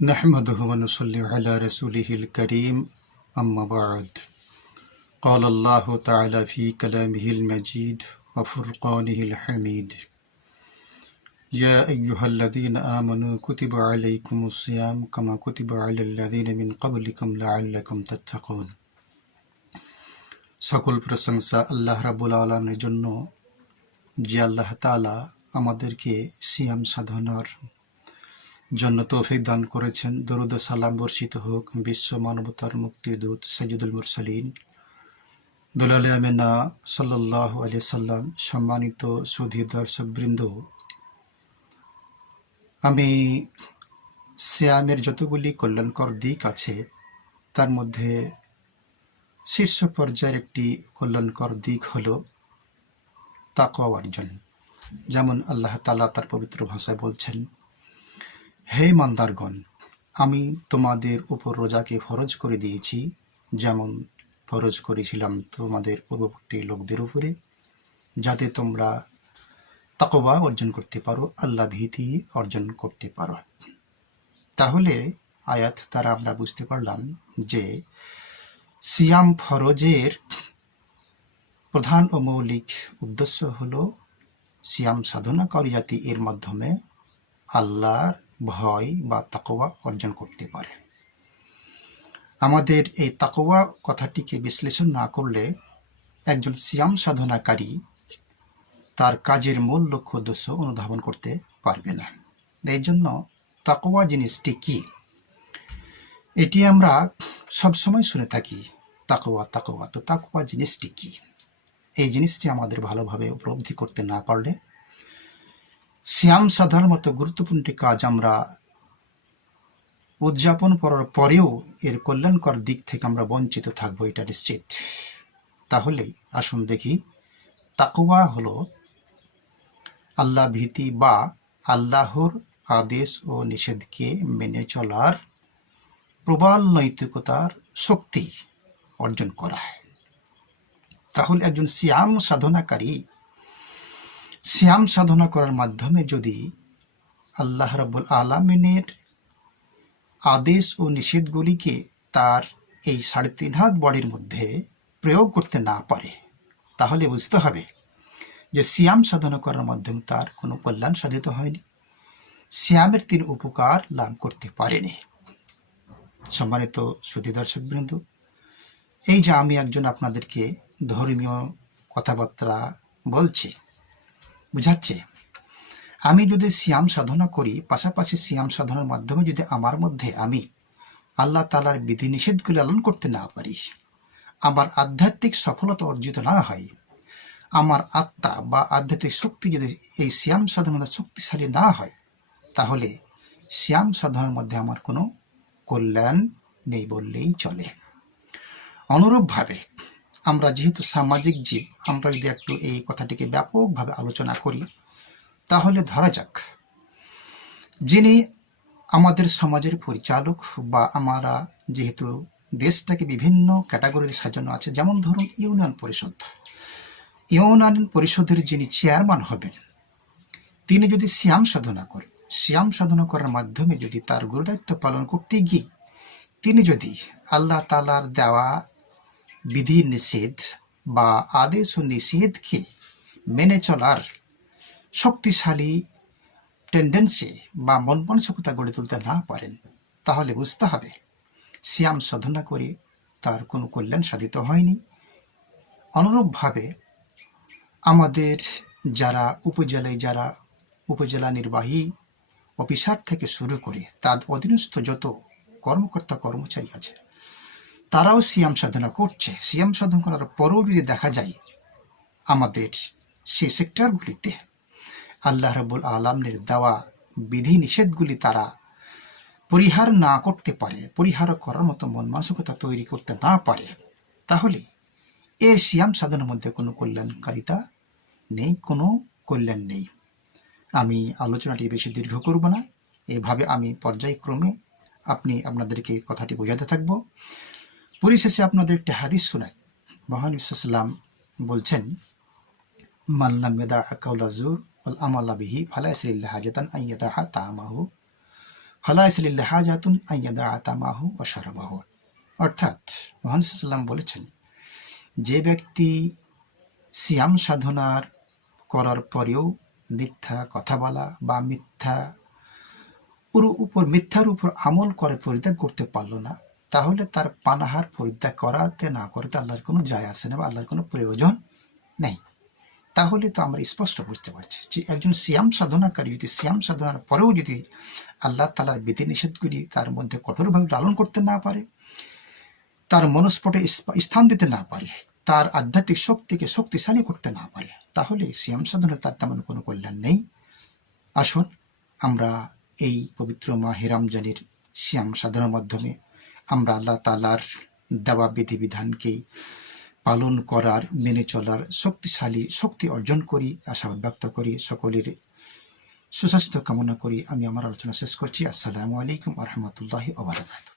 نحمده ونصلي على رسوله الكريم أما بعد قال الله تعالى في كلامه المجيد وفرقانه الحميد يا أيها الذين آمنوا كتب عليكم الصيام كما كتب على الذين من قبلكم لعلكم تتقون সকল প্রশংসা আল্লাহ রাব্বুল আলামিনের জন্য যে আল্লাহ তাআলা আমাদেরকে সিয়াম সাধনার জন্য তৌফিক দান করেছেন। দরুদ ও সালাম বর্ষিত হোক বিশ্ব মানবতার মুক্তির দূত সাইয়্যিদুল মুরসালিন দুলালে আমিনা সাল্লাল্লাহু আলাইহি সাল্লাম। সম্মানিত সুধী দর্শকবৃন্দ, আমি সিয়ামের যতগুলি কল্যাণকর দিক আছে তার মধ্যে শীর্ষ পর্যায়ের একটি কল্যাণকর দিক হলো তাকওয়া অর্জন। যেমন আল্লাহ তাআলা তার পবিত্র ভাষায় বলছেন, হে ইমানদারগণ, আমি তোমাদের উপর রোজাকে ফরজ করে দিয়েছি যেমন ফরজ করেছিলাম তোমাদের পূর্ববর্তী লোকদের উপরে, যাতে তোমরা তাকওয়া অর্জন করতে পারো, আল্লাহ ভীতি অর্জন করতে পারো। তাহলে আয়াত দ্বারা আমরা বুঝতে পারলাম যে সিয়াম ফরজের প্রধান ও মৌলিক উদ্দেশ্য হলো সিয়াম সাধনাকারী জাতি এর মাধ্যমে আল্লাহর ভয় বা তাকওয়া অর্জন করতে পারে। আমাদের এই তাকওয়া কথাটিকে বিশ্লেষণ না করলে একজন সিয়াম সাধনাকারী তার কাজের মূল লক্ষ্য উদ্দেশ্য অনুধাবন করতে পারবে না। এই জন্য তাকওয়া জিনিসটি কি, এটি আমরা সবসময় শুনে থাকি, তাকওয়া তাকওয়া। তো তাকওয়া জিনিসটি কি, এই জিনিসটি আমাদের ভালোভাবে উপলব্ধি করতে না পারলে সিয়াম সাধনার মতো গুরুত্বপূর্ণ কাজ আমরা উদযাপন করার পরেও এর কল্যাণকর দিক থেকে আমরা বঞ্চিত থাকবো, এটা নিশ্চিত। তাহলে আসুন দেখি, তাকওয়া হলো আল্লাহ ভীতি বা আল্লাহর আদেশ ও নিষেধকে মেনে চলার প্রবল নৈতিকতার শক্তি অর্জন করা। তাহলে একজন সিয়াম সাধনাকারী সিয়াম সাধনা করার মাধ্যমে যদি আল্লাহ রাব্বুল আলামিনের আদেশ ও নিষেধগুলিকে তার এই ৩.৫ হাত বডির মধ্যে প্রয়োগ করতে না পারে, তাহলে বুঝতে হবে যে সিয়াম সাধনা করার মাধ্যমে তার কোনো কল্যাণ সাধিত হয়নি, সিয়ামের তিনি উপকার লাভ করতে পারেনি। সম্মানিত সুধী দর্শকবৃন্দ, এই যে আমি একজন আপনাদেরকে ধর্মীয় কথাবার্তা বলছি, বুঝাচ্ছে, আমি যদি সিয়াম সাধনা করি, পাশাপাশি সিয়াম সাধনার মাধ্যমে যদি আমার মধ্যে আমি আল্লাহ তাআলার বিধিনিষেধগুলি পালন করতে না পারি, আমার আধ্যাত্মিক সফলতা অর্জিত না হয়, আমার আত্মা বা আধ্যাত্মিক শক্তি যদি এই সিয়াম সাধনার শক্তিশালী না হয়, তাহলে সিয়াম সাধনার মধ্যে আমার কোনো কল্যাণ নেই বললেই চলে। অনুরূপভাবে আমরা যেহেতু সামাজিক জীব, আমরা যদি একটু এই কথাটিকে ব্যাপকভাবে আলোচনা করি, তাহলে ধরা যাক যিনি আমাদের সমাজের পরিচালক, বা আমরা যেহেতু দেশটাকে বিভিন্ন ক্যাটাগরিতে সাজানো আছে, যেমন ধরুন ইউনিয়ন পরিষদ, ইউনিয়ন পরিষদের যিনি চেয়ারম্যান হবেন, তিনি যদি সিয়াম সাধনা করেন, সিয়াম সাধনা করার মাধ্যমে যদি তার গুরুদায়িত্ব পালন করতে গিয়ে তিনি যদি আল্লাহ তাআলার দেওয়া বিধি নিষেধ বা আদেশ ও নিষেধকে মেনে চলার শক্তিশালী টেন্ডেন্সি বা মন মানসিকতা গড়ে তুলতে না পারেন, তাহলে বুঝতে হবে সিয়াম সাধনা করে তার কোনো কল্যাণ সাধিত হয়নি। অনুরূপভাবে আমাদের যারা উপজেলা নির্বাহী অফিসার থেকে শুরু করে তার অধীনস্থ যত কর্মকর্তা কর্মচারী আছে, তারাও সিয়াম সাধনা করছে। সিয়াম সাধনা করার পরেও যদি দেখা যায় আমাদের সেই সেক্টরগুলিতে আল্লাহ রাব্বুল আলামিনের দেওয়া বিধি নিষেধগুলি তারা পরিহার না করতে পারে, পরিহার করার মতো মন মানসিকতা তৈরি করতে না পারে, তাহলে এর সিয়াম সাধনার মধ্যে কোনো কল্যাণকারিতা নেই, কোনো কল্যাণ নেই। আমি আলোচনাটি বেশি দীর্ঘ করব না, এভাবে আমি পর্যায়ক্রমে আপনাদেরকে কথাটি বোঝাতে থাকব। পরিশেষে আপনাদের একটি হাদিস শোনাই। মহান সাল্লাম বলছেন, মান লাম ইয়াদা কাওলা যুর ওয়াল আমালা বিহি ফালা ইয়াসরিল্লাহ হাজাতান আন ইয়াদাহা তাআমাহু ফালা ইয়াসলিল্লাহ হাজাতুন আইয়াদা আতামাহু ওয়া শারাবাহু। অর্থাৎ মুহাম্মদ সাল্লাল্লাহু আলাইহি ওয়াসাল্লাম বলেছেন, যে ব্যক্তি সিয়াম সাধনার করার পরেও মিথ্যা কথা বলা বা মিথ্যার উপর আমল করে পরিত্যাগ করতে পারলো না, তাহলে তার পানাহার পরিত্যাগ করাতে না করতে আল্লাহর কোনো যায় আসে না বা আল্লাহর কোনো প্রয়োজন নেই। তাহলে তো আমরা স্পষ্ট বুঝতে পারছি যে একজন সিয়াম সাধনাকারী যদি সিয়াম সাধনার পরেও যদি আল্লাহ তাআলার বিধিনিষেধগুলি তার মধ্যে কঠোরভাবে লালন করতে না পারে, তার মনস্পটে স্থান দিতে না পারে, তার আধ্যাত্মিক শক্তিকে শক্তিশালী করতে না পারে, তাহলে সিয়াম সাধনা তার তেমন কোনো কল্যাণ নেই। আসুন আমরা এই পবিত্র মাহে রমজানের সিয়াম সাধনার মাধ্যমে আমরা আল্লাহ তাআলার দেওয়া বিধিবিধানকে পালন করার, মেনে চলার শক্তি অর্জন করি, আশাবাদ ব্যক্ত করি। সকলের সুস্বাস্থ্য কামনা করি আমি আমার আলোচনা শেষ করছি। আসসালামু আলাইকুম ওয়া রাহমাতুল্লাহি ওয়া বারাকাতুহু।